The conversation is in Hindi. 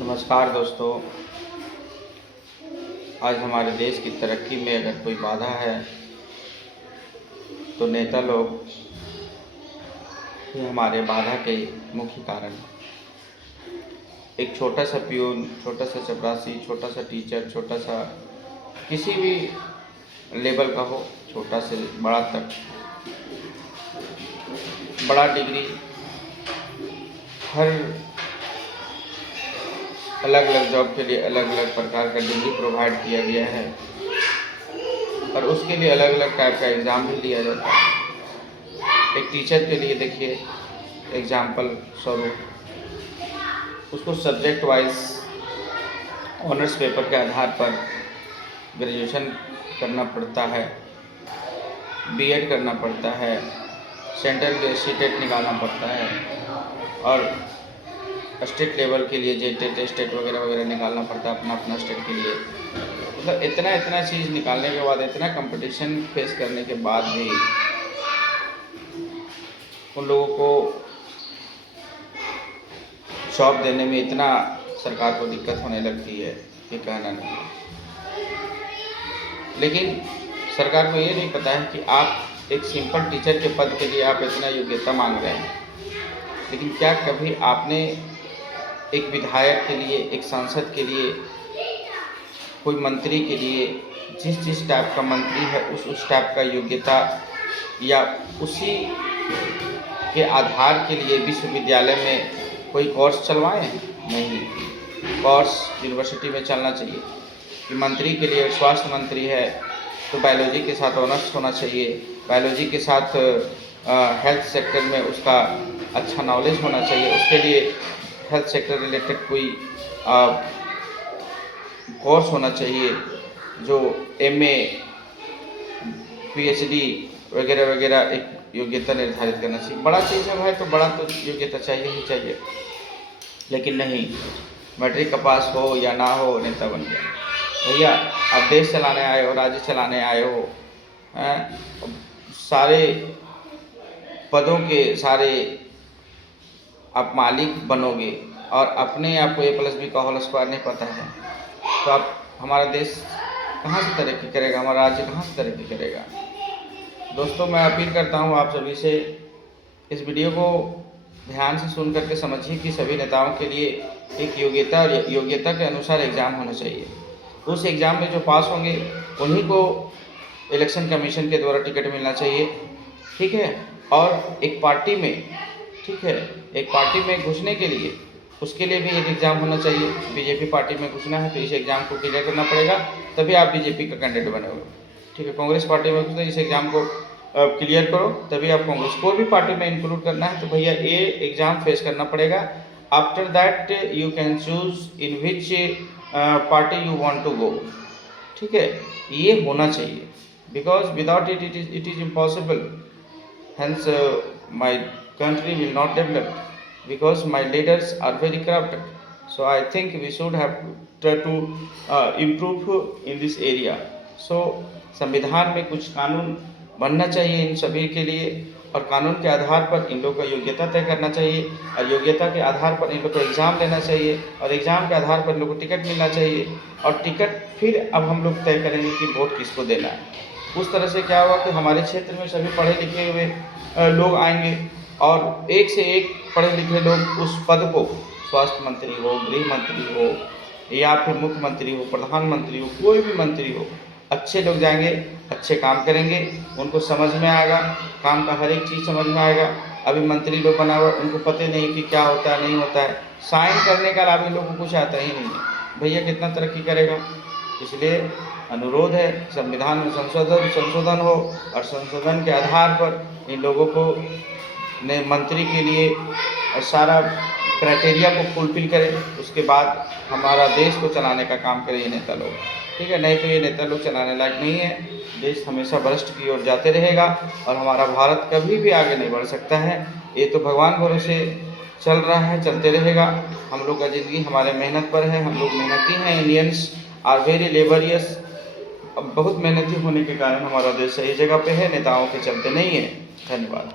नमस्कार दोस्तों। आज हमारे देश की तरक्की में अगर कोई बाधा है तो नेता लोग ही हमारे बाधा के मुख्य कारण हैं। एक छोटा सा प्यून, छोटा सा चपरासी, छोटा सा टीचर, छोटा सा किसी भी लेवल का हो, छोटा से बड़ा तक, बड़ा डिग्री, हर अलग अलग जॉब के लिए अलग अलग प्रकार का डिग्री प्रोवाइड किया गया है और उसके लिए अलग अलग टाइप का एग्ज़ाम भी लिया जाता है। एक टीचर के लिए देखिए, एग्जाम्पल स्वरूप उसको सब्जेक्ट वाइज ऑनर्स पेपर के आधार पर ग्रेजुएशन करना पड़ता है, बीएड करना पड़ता है, सेंट्रल सीटेट निकालना पड़ता है और स्टेट लेवल के लिए जेटेट स्टेट वगैरह वगैरह निकालना पड़ता है अपना अपना स्टेट के लिए। मतलब इतना चीज़ निकालने के बाद, इतना कंपटीशन फेस करने के बाद भी उन लोगों को जॉब देने में इतना सरकार को दिक्कत होने लगती है कि कहना नहीं। लेकिन सरकार को ये नहीं पता है कि आप एक सिंपल टीचर के पद के लिए आप इतना योग्यता मांग रहे हैं, लेकिन क्या कभी आपने एक विधायक के लिए, एक सांसद के लिए, कोई मंत्री के लिए, जिस टाइप का मंत्री है उस टाइप का योग्यता या उसी के आधार के लिए विश्वविद्यालय में कोई कोर्स चलवाएं? नहीं। कोर्स यूनिवर्सिटी में चलना चाहिए कि मंत्री के लिए, स्वास्थ्य मंत्री है तो बायोलॉजी के साथ ऑनर्स होना चाहिए, बायोलॉजी के साथ हेल्थ सेक्टर में उसका अच्छा नॉलेज होना चाहिए, उसके लिए हेल्थ सेक्टर रिलेटेड कोई कोर्स होना चाहिए जो एमए, पीएचडी वगैरह वगैरह एक योग्यता निर्धारित करना चाहिए। बड़ा चीज़ है भाई, तो बड़ा तो योग्यता चाहिए ही चाहिए। लेकिन नहीं, मैट्रिक का पास हो या ना हो नेता बन गया। भैया आप देश चलाने आए हो, राज्य चलाने आए हो, सारे पदों के सारे आप मालिक बनोगे और अपने आप को A+B का होल स्क्वायर नहीं पता है तो आप, हमारा देश कहाँ से तरक्की करेगा, हमारा राज्य कहाँ से तरक्की करेगा। दोस्तों, मैं अपील करता हूँ आप सभी से, इस वीडियो को ध्यान से सुन करके समझिए कि सभी नेताओं के लिए एक योग्यता और योग्यता के अनुसार एग्ज़ाम होना चाहिए। उस एग्ज़ाम में जो पास होंगे उन्हीं को इलेक्शन कमीशन के द्वारा टिकट मिलना चाहिए, ठीक है। और एक पार्टी में, ठीक है, एक पार्टी में घुसने के लिए उसके लिए भी एक एग्ज़ाम होना चाहिए। बीजेपी पार्टी में घुसना है तो इस एग्ज़ाम को क्लियर करना पड़ेगा, तभी आप बीजेपी का कैंडिडेट बनेंगे, ठीक है। कांग्रेस पार्टी में घुसना, इस एग्ज़ाम को क्लियर करो तभी आप कांग्रेस, कोई भी पार्टी में इंक्लूड करना है तो भैया ये एग्ज़ाम फेस करना पड़ेगा। After that you can choose in which party you want to go, ठीक है। ये होना चाहिए, because without it it is impossible. Hence, my country will not develop because my leaders are very corrupted. So I think we should have try to improve in this area. So संविधान में कुछ कानून बनना चाहिए इन सभी के लिए और कानून के आधार पर इन लोग का योग्यता तय करना चाहिए और योग्यता के आधार पर इन लोग को एग्ज़ाम लेना चाहिए और एग्ज़ाम के आधार पर इन लोग को टिकट मिलना चाहिए और टिकट फिर अब हम लोग तय करेंगे कि वोट किसको देना है। उस तरह से क्या हुआ कि हमारे क्षेत्र में सभी पढ़े लिखे हुए लोग आएंगे और एक से एक पढ़े लिखे लोग उस पद को, स्वास्थ्य मंत्री हो, गृह मंत्री हो या फिर मुख्यमंत्री हो, प्रधानमंत्री हो, कोई भी मंत्री हो, अच्छे लोग जाएंगे, अच्छे काम करेंगे, उनको समझ में आएगा, काम का हर एक चीज़ समझ में आएगा। अभी मंत्री लोग बना हुआ, उनको पता नहीं कि क्या होता है नहीं होता है, साइन करने का अभी लोगों को कुछ आता ही नहीं है, भैया कितना तरक्की करेगा। इसलिए अनुरोध है संविधान में संशोधन हो और संशोधन के आधार पर इन लोगों को ने मंत्री के लिए सारा क्राइटेरिया को फुलफिल करें, उसके बाद हमारा देश को चलाने का काम करें ये नेता लोग, ठीक है। नहीं तो ये नेता लोग चलाने लायक नहीं है, देश हमेशा भ्रष्ट की ओर जाते रहेगा और हमारा भारत कभी भी आगे नहीं बढ़ सकता है। ये तो भगवान भरोसे चल रहा है, चलते रहेगा। हम लोग का ज़िंदगी हमारे मेहनत पर है, हम लोग मेहनती हैं, इंडियंस आर वेरी लेबरियस। बहुत मेहनती होने के कारण हमारा देश सही जगह पे है, नेताओं के चलते नहीं है। धन्यवाद।